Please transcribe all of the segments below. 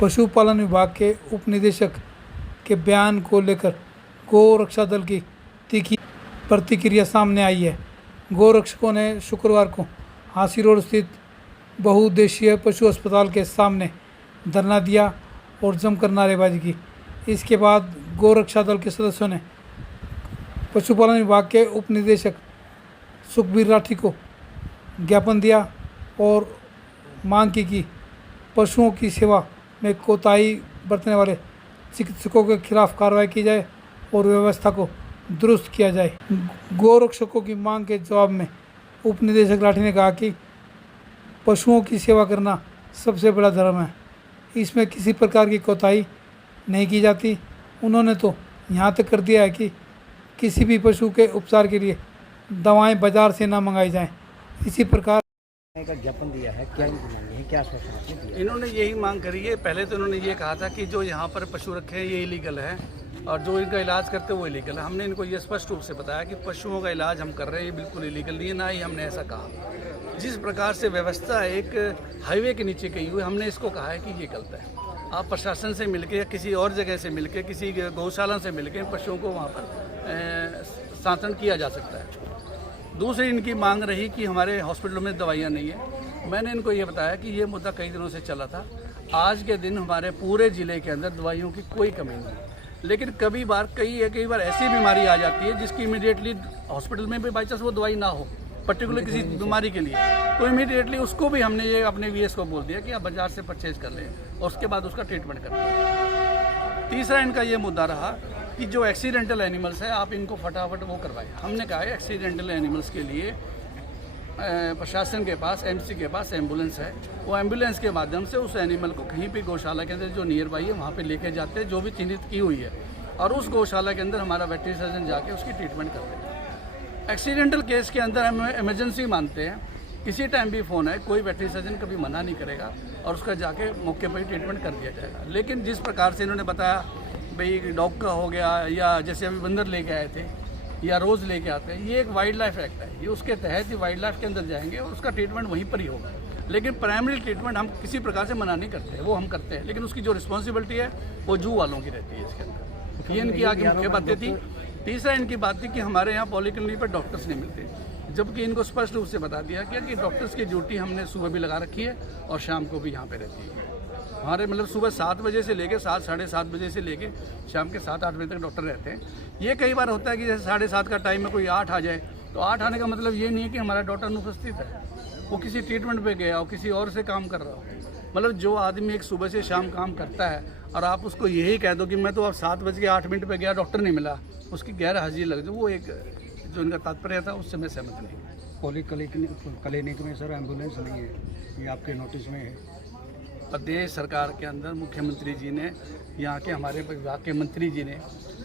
पशुपालन विभाग के उप निदेशक के बयान को लेकर गौ रक्षा दल की तीखी प्रतिक्रिया सामने आई है। गौ रक्षकों ने शुक्रवार को हांसी रोड स्थित बहुउद्देशीय पशु अस्पताल के सामने धरना दिया और जमकर नारेबाजी की। इसके बाद गौ रक्षा दल के सदस्यों ने पशुपालन विभाग के उप निदेशक सुखबीर राठी को ज्ञापन दिया और मांग की कि पशुओं की सेवा में कोताही बरतने वाले चिकित्सकों के खिलाफ कार्रवाई की जाए और व्यवस्था को दुरुस्त किया जाए। गौ रक्षकों की मांग के जवाब में उप निदेशक राठी ने कहा कि पशुओं की सेवा करना सबसे बड़ा धर्म है, इसमें किसी प्रकार की कोताही नहीं की जाती। उन्होंने तो यहाँ तक कर दिया है कि किसी भी पशु के उपचार के लिए दवाएं बाजार से ना मंगाई जाएं। इसी प्रकार का ज्ञापन दिया है, क्या इनकी मांग है, क्या आश्वासन आपने दिया? इन्होंने यही मांग करी है। पहले तो इन्होंने ये कहा था कि जो यहाँ पर पशु रखे हैं ये इलीगल है और जो इनका इलाज करते हैं वो इलीगल है। हमने इनको ये स्पष्ट रूप से बताया कि पशुओं का इलाज हम कर रहे हैं, ये बिल्कुल इलीगल नहीं है, ना ही हमने ऐसा कहा। जिस प्रकार से व्यवस्था एक हाईवे के नीचे की हुई, हमने इसको कहा है कि ये गलत है। आप प्रशासन से मिलके या किसी और जगह से मिलके, किसी गौशाला से मिलके पशुओं को वहाँ पर सांतन किया जा सकता है। दूसरी इनकी मांग रही कि हमारे हॉस्पिटलों में दवाइयाँ नहीं है। मैंने इनको ये बताया कि ये मुद्दा कई दिनों से चला था। आज के दिन हमारे पूरे ज़िले के अंदर दवाइयों की कोई कमी नहीं है, लेकिन कई बार ऐसी बीमारी आ जाती है जिसकी इमीडिएटली हॉस्पिटल में भी बाई चांस वो दवाई ना हो, पर्टिकुलर किसी बीमारी के लिए, तो इमीडिएटली उसको भी हमने ये अपने वीएस को बोल दिया कि आप बाज़ार से परचेज कर लें और उसके बाद उसका ट्रीटमेंट कर लें। तीसरा इनका ये मुद्दा रहा कि जो एक्सीडेंटल एनिमल्स है आप इनको फटाफट वो करवाएं। हमने कहा है एक्सीडेंटल एनिमल्स के लिए प्रशासन के पास, एमसी के पास एम्बुलेंस है। वो एम्बुलेंस के माध्यम से उस एनिमल को कहीं भी गौशाला के अंदर जो नियर बाई है वहाँ पे लेके जाते हैं, जो भी चिन्हित की हुई है, और उस गौशाला के अंदर हमारा वेटरनरी सर्जन जाके उसकी ट्रीटमेंट करते हैं। एक्सीडेंटल केस के अंदर हम इमरजेंसी मानते हैं, किसी टाइम भी फ़ोन है, कोई वेटरनरी सर्जन कभी मना नहीं करेगा और उसका जाके मौके पर ही ट्रीटमेंट कर दिया जाएगा। लेकिन जिस प्रकार से इन्होंने बताया भाई डॉग का हो गया, या जैसे अभी बंदर लेके आए थे या रोज़ लेके आते हैं, ये एक वाइल्ड लाइफ एक्ट है, ये उसके तहत ही वाइल्ड लाइफ के अंदर जाएंगे और उसका ट्रीटमेंट वहीं पर ही होगा। लेकिन प्राइमरी ट्रीटमेंट हम किसी प्रकार से मना नहीं करते, वो हम करते हैं, लेकिन उसकी जो रिस्पॉन्सिबिलिटी है वो जू वालों की रहती है इसके अंदर। ये इनकी आगे मुख्य बातें थी। तीसरा इनकी बात थी कि हमारे यहाँ पॉलीक्लिनिक पर डॉक्टर्स नहीं मिलते, जबकि इनको स्पष्ट रूप से बता दिया गया कि डॉक्टर्स की ड्यूटी हमने सुबह भी लगा रखी है और शाम को भी यहाँ पर रहती है। हमारे मतलब सुबह 7 बजे से लेके 7 साढ़े 7 बजे से लेके शाम के 7-8 बजे तक डॉक्टर रहते हैं। ये कई बार होता है कि जैसे 7:30 का टाइम में कोई 8 आ जाए, तो 8 आने का मतलब ये नहीं है कि हमारा डॉक्टर अनुपस्थित है, वो किसी ट्रीटमेंट पे गया हो, किसी और से काम कर रहा हो। मतलब जो आदमी एक सुबह से शाम काम करता है और आप उसको यही कह दो कि मैं तो अब 7:08 पे गया, डॉक्टर नहीं मिला, उसकी गैर हाजिरी लग जाए, वो एक जो इनका तात्पर्य था उससे मैं सहमत नहीं। पॉलीक्लिनिक में सर एम्बुलेंस नहीं है, ये आपके नोटिस में है। प्रदेश सरकार के अंदर मुख्यमंत्री जी ने, यहाँ के हमारे विभाग के मंत्री जी ने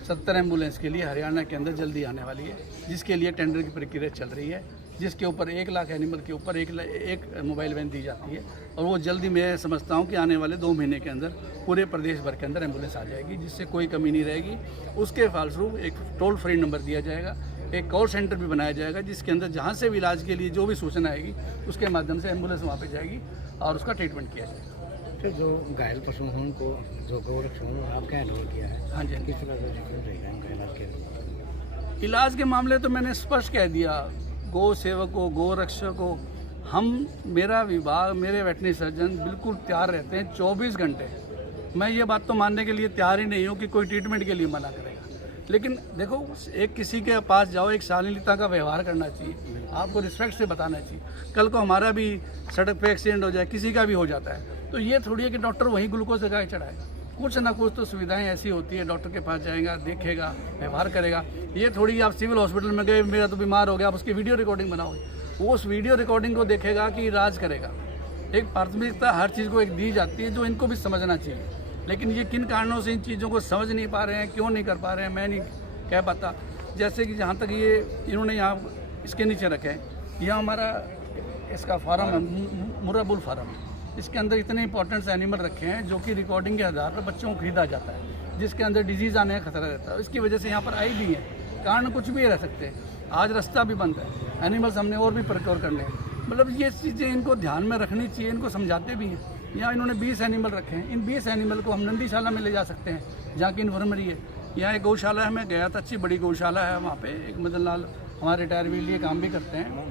70 एम्बुलेंस के लिए हरियाणा के अंदर जल्दी आने वाली है, जिसके लिए टेंडर की प्रक्रिया चल रही है, जिसके ऊपर 1 लाख एनिमल के ऊपर एक मोबाइल वैन दी जाती है और वो जल्दी, मैं समझता हूँ कि आने वाले 2 महीने के अंदर पूरे प्रदेश भर के अंदर एम्बुलेंस आ जाएगी, जिससे कोई कमी नहीं रहेगी। उसके फलस्वरूप एक टोल फ्री नंबर दिया जाएगा, एक कॉल सेंटर भी बनाया जाएगा, जिसके अंदर जहाँ से भी इलाज के लिए जो भी सूचना आएगी उसके माध्यम से एम्बुलेंस वहाँ पर जाएगी और उसका ट्रीटमेंट किया जाएगा। तो जो घायल पशु हैं उनको, जो गौ रक्षक आपका हैंडल किया है, हाँ जी, किस तरह से रहेगा इनका इलाज के? इलाज के मामले तो मैंने स्पष्ट कह दिया, गौ सेवकों, गौ रक्षकों, हम, मेरा विभाग, मेरे वेटरनरी सर्जन बिल्कुल तैयार रहते हैं 24 घंटे। मैं ये बात तो मानने के लिए तैयार ही नहीं हूँ कि कोई ट्रीटमेंट के लिए मना करेगा, लेकिन देखो एक किसी के पास जाओ, एक शालीनता का व्यवहार करना चाहिए, आपको रिस्पेक्ट से बताना चाहिए। कल को हमारा भी सड़क पे एक्सीडेंट हो जाए, किसी का भी हो जाता है, तो ये थोड़ी है कि डॉक्टर वहीं ग्लूकोज लगा के चढ़ाएगा। कुछ ना कुछ तो सुविधाएं ऐसी होती है, डॉक्टर के पास जाएगा, देखेगा, व्यवहार करेगा। ये थोड़ी आप सिविल हॉस्पिटल में गए, मेरा तो बीमार हो गया, आप उसकी वीडियो रिकॉर्डिंग बनाओगे, वो उस वीडियो रिकॉर्डिंग को देखेगा कि इलाज करेगा। एक प्राथमिकता हर चीज़ को एक दी जाती है, जो इनको भी समझना चाहिए। लेकिन ये किन कारणों से इन चीज़ों को समझ नहीं पा रहे हैं, क्यों नहीं कर पा रहे हैं, मैं नहीं कह पाता। जैसे कि जहाँ तक ये इन्होंने यहाँ इसके नीचे रखे हैं, यह हमारा इसका फार्म है, मुर्राबुल फार्म, इसके अंदर इतने इंपॉर्टेंट एनिमल रखे हैं जो कि रिकॉर्डिंग के आधार पर बच्चों को खरीदा जाता है, जिसके अंदर डिजीज़ आने का खतरा रहता है। इसकी वजह से यहाँ पर आई भी है, कारण कुछ भी रह सकते हैं। आज रास्ता भी बंद है, एनिमल्स हमने और भी प्रोक्योर करने हैं। मतलब ये चीज़ें इनको ध्यान में रखनी चाहिए, इनको समझाते भी हैं। यहाँ इन्होंने 20 एनिमल रखे हैं। इन 20 एनिमल को हम नंदीशाला में ले जा सकते हैं जहाँ की इन्फर्मरी है। यहाँ एक गौशाला है, मैं गया था, अच्छी बड़ी गौशाला है। वहाँ पे एक मदन लाल हमारे रिटायर भी लिए काम भी करते हैं,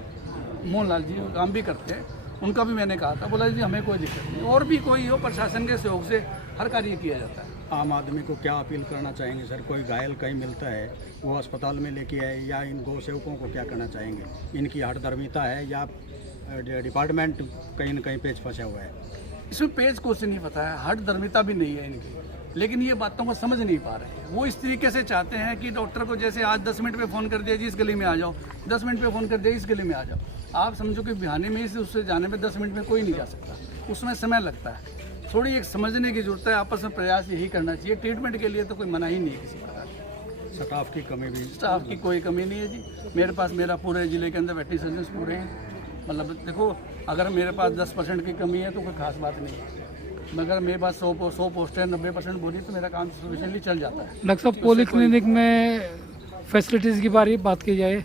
मोहन लाल जी काम भी करते हैं, उनका भी मैंने कहा था, बोला जी हमें कोई दिक्कत नहीं, और भी कोई हो प्रशासन के सहयोग से हर कार्य किया जाता है। आम आदमी को क्या अपील करना चाहेंगे सर? कोई घायल कहीं मिलता है वो अस्पताल में लेके आए, या इन गौ सेवकों को क्या करना चाहेंगे? इनकी हठधर्मिता है या डिपार्टमेंट कहीं न कहीं पेच फंसा हुआ है? इसमें पेज कुछ नहीं पता है, हट धर्मिता भी नहीं है इनकी, लेकिन ये बातों को समझ नहीं पा रहे हैं। वो इस तरीके से चाहते हैं कि डॉक्टर को जैसे आज 10 मिनट पे फ़ोन कर दिया जी इस गली में आ जाओ, 10 मिनट पे फ़ोन कर दिया इस गली में आ जाओ। आप समझो कि बिहाने में से उससे जाने में 10 मिनट में कोई नहीं जा सकता, उसमें समय लगता है। थोड़ी एक समझने की जरूरत है, आपस में प्रयास यही करना चाहिए। ट्रीटमेंट के लिए तो कोई मना ही नहीं है किसी प्रकार की। स्टाफ की कमी भी? स्टाफ की कोई कमी नहीं है जी। मेरे पास मेरा पूरे ज़िले के अंदर वेटरी सर्जन्स पूरे हैं। मतलब देखो, अगर मेरे पास 10% की कमी है तो कोई खास बात नहीं है, मगर मेरे पास 100 पोस्ट है, 90% बोली तो मेरा काम सफिशिएंटली चल जाता है। डॉक्टर साहब, पॉली क्लिनिक में फैसिलिटीज़ की बात की जाए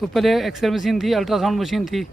तो पहले एक्सरे मशीन थी, अल्ट्रासाउंड मशीन थी।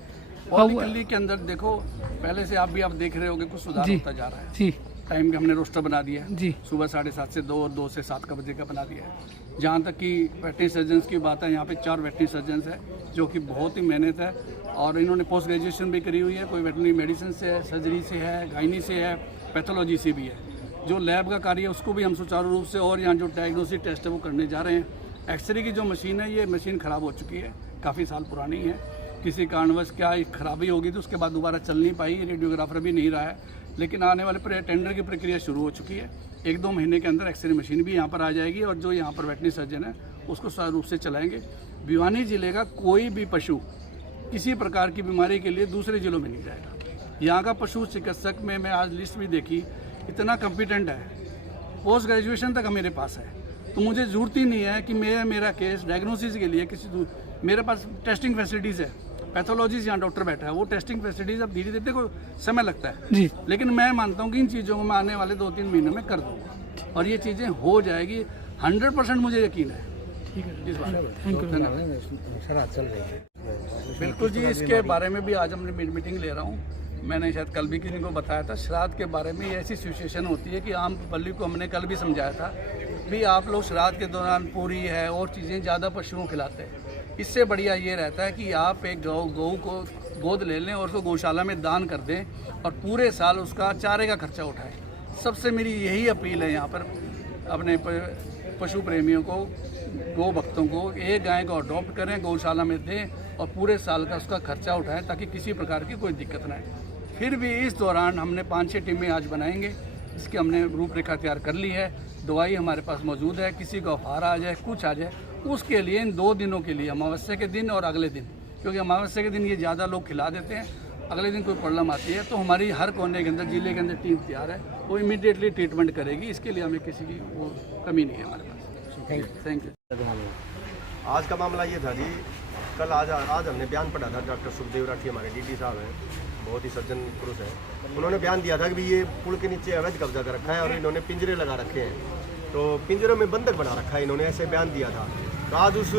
पॉली क्लिनिक के अंदर देखो, पहले से आप देख रहे होगे कुछ सुधार होता जा रहा है जी। टाइम के हमने रोस्टर बना दिया है जी। सुबह 7:30 से 2 और 2 से 7 का बजे का बना दिया है। जहाँ तक कि वेटरी सर्जन्स की बात है, यहाँ पे 4 वेटरी सर्जन्स है जो कि बहुत ही मेहनत है, और इन्होंने पोस्ट ग्रेजुएशन भी करी हुई है। कोई वेटरनरी मेडिसिन से है, सर्जरी से है, गायनी से है, पैथोलॉजी से भी है। जो लैब का कार्य है उसको भी हम सुचारू रूप से, और यहाँ जो डायग्नोस्टिक टेस्ट है वो करने जा रहे हैं। एक्सरे की जो मशीन है, ये मशीन ख़राब हो चुकी है, काफ़ी साल पुरानी है, किसी कारणवश क्या खराबी होगी तो उसके बाद दोबारा चल नहीं पाई। रेडियोग्राफर भी नहीं रहा है, लेकिन आने वाले टेंडर की प्रक्रिया शुरू हो चुकी है। 1-2 महीने के अंदर एक्सरे मशीन भी यहाँ पर आ जाएगी, और जो यहाँ पर वेटरनरी सर्जन है उसको सुचारू रूप से चलाएंगे। भिवानी जिले का कोई भी पशु किसी प्रकार की बीमारी के लिए दूसरे जिलों में नहीं जाएगा। यहाँ का पशु चिकित्सक में मैं आज लिस्ट भी देखी, इतना कॉम्पिटेंट है, पोस्ट ग्रेजुएशन तक मेरे पास है। तो मुझे ज़रूरत ही नहीं है कि मेरा केस डायग्नोसिस के लिए मेरे पास टेस्टिंग फैसिलिटीज़ है। पैथोलॉजिस्ट यहाँ डॉक्टर बैठा है, वो टेस्टिंग फैसिलिटीज़ अब धीरे धीरे को समय लगता है जी, लेकिन मैं मानता हूँ कि इन चीज़ों को मैं आने वाले 2-3 महीनों में कर दूँगा, और ये चीज़ें हो जाएगी। 100% मुझे यकीन है। ठीक है, इस बात सर आज चल रही है? बिल्कुल जी, इसके बारे में भी आज हमने मीटिंग ले रहा हूँ। मैंने शायद कल भी किसी को बताया था, श्राद्ध के बारे में ऐसी सिचुएशन होती है कि आम पब्लिक को हमने कल भी समझाया था भी आप लोग श्राद्ध के दौरान पूरी है और चीज़ें ज़्यादा पशुओं को खिलाते हैं। इससे बढ़िया ये रहता है कि आप एक गऊ को गोद ले लें और उसको गौशाला में दान कर दें, और पूरे साल उसका चारे का खर्चा उठाएं। सबसे मेरी यही अपील है यहाँ पर अपने पशु प्रेमियों को, गौ भक्तों को, एक गाय को अडॉप्ट करें, गौशाला में दें और पूरे साल का उसका खर्चा उठाएं, ताकि किसी प्रकार की कोई दिक्कत ना आए। फिर भी इस दौरान हमने 5-6 टीमें आज बनाएंगे, इसकी हमने रूपरेखा तैयार कर ली है। दवाई हमारे पास मौजूद है, किसी को अफार आ जाए, कुछ आ जाए, उसके लिए इन 2 दिनों के लिए, अमावस्या के दिन और अगले दिन, क्योंकि अमावस्या के दिन ये ज़्यादा लोग खिला देते हैं, अगले दिन कोई प्रॉब्लम आती है, तो हमारी हर कोने के अंदर, जिले के अंदर टीम तैयार है, वो इमीडिएटली ट्रीटमेंट करेगी। इसके लिए हमें किसी की वो कमी नहीं है हमारे पास। Thank you. आज का मामला ये था जी, कल आज हमने बयान पढ़ा था। डॉक्टर सुखदेव राठी हमारे डीटी साहब हैं, बहुत ही सज्जन पुरुष हैं। उन्होंने बयान दिया था कि ये पुल के नीचे अवैध कब्जा कर रखा है और इन्होंने पिंजरे लगा रखे हैं, तो पिंजरों में बंधक बना रखा है इन्होंने, ऐसे बयान दिया था। तो आज उस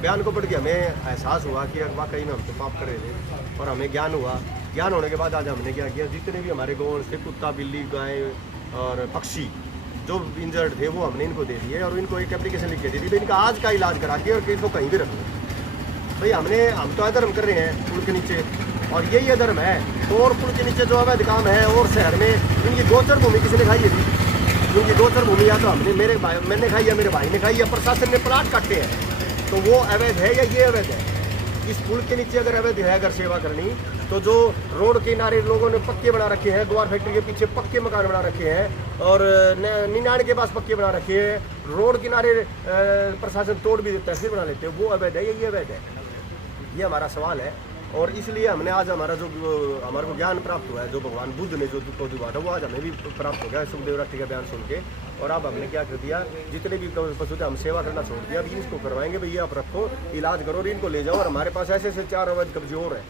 बयान को पढ़ के हमें एहसास हुआ कि वाकई में हम तो पाप कर रहे थे, और हमें ज्ञान हुआ। ज्ञान होने के बाद आज हमने क्या किया, जितने भी हमारे गौ से कुत्ता, बिल्ली, गाय और पक्षी जो इंजर्ड थे वो हमने इनको दे दिए, और इनको एक एप्लीकेशन लिख के दे दी भाई इनका आज का इलाज करा के और इनको कहीं भी रख लो भाई। हम तो अधर्म कर रहे हैं पुल के नीचे, और यही अधर्म है। तो और पुल के नीचे जो अवैध काम है, और शहर में इनकी गोचर भूमि किसने खाई है? इनकी गोचर भूमि या तो मैंने खाई है, मेरे भाई ने खाई है, प्रशासन ने प्लाट काटे हैं, तो वो अवैध है या ये अवैध है? इस पुल के नीचे अगर अवैध है अगर सेवा करनी, तो जो रोड के किनारे लोगों ने पक्के बना रखे हैं, ग्वार फैक्ट्री के पीछे पक्के मकान बना रखे हैं, और निनाड़ के पास पक्के बना रखे हैं, रोड किनारे प्रशासन तोड़ भी देता है फिर बना लेते हैं, वो अवैध है या ये अवैध है? ये हमारा सवाल है। और इसलिए हमने आज हमारे को ज्ञान प्राप्त हुआ है, जो भगवान बुद्ध ने जो को दिया था वो आज हमें भी प्राप्त हो गया सुखदेव राठी का बयान सुन के। और अब हमने क्या कर दिया, जितने भी पशु थे हम सेवा करना छोड़ दिया, अभी इसको करवाएंगे भैया, आप रखो, इलाज करो और इनको ले जाओ। और हमारे पास ऐसे 4 अवैध कब्जे और हैं,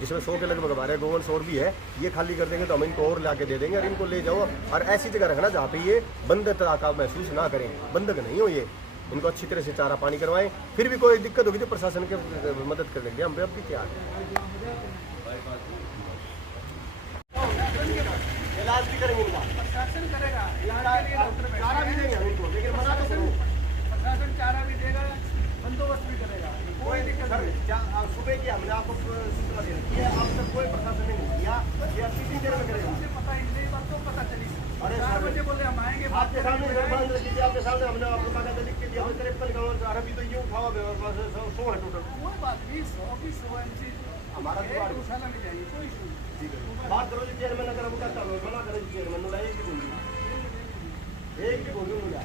जिसमें 100 के लगभग हमारे गोवंश और भी है। ये खाली कर देंगे तो हम इनको और ला के दे देंगे, और इनको ले जाओ और ऐसी जगह रखना जहाँ पे ये बंधकता का महसूस ना करें, बंधक नहीं हो ये। इनको अच्छी तरह से चारा पानी करवाएं, फिर भी कोई दिक्कत होगी तो प्रशासन के मदद कर देंगे, हम अब भी तैयार हैं। इलाज भी करेंगे इनका, प्रशासन करेगा इलाज के लिए डॉक्टर चारा भी देंगे हम इनको, लेकिन मना तो करो। प्रशासन चारा भी देगा, बंदोबस्त भी करेगा, कोई दिक्कत सर नहीं। सुबह की हमने आपको सूचना दे रखी है, अब तक कोई प्रशासन ने नहीं किया, ये कितनी देर में करेगा? मुझे पता ही नहीं, बात तो पता चली। अरे 4 सर, बजे बोले हम आएंगे, आपके सामने निर्माण कीजिए, आपके सामने हमने आपको कागज लिख के दिया, 53 गाँव अभी तो यूँ उठावा 100 है टोटल। कोई बात नहीं, 100 की 100 MC हमारा एक जुगाड़ गौशाला में जाएंगे, कोई इशू नहीं। ठीक है, बात करो जी चेयरमैन, अगर हम कहता हूँ मना करें चेयरमैन, एक भी बोलिए, एक भी बोलिए।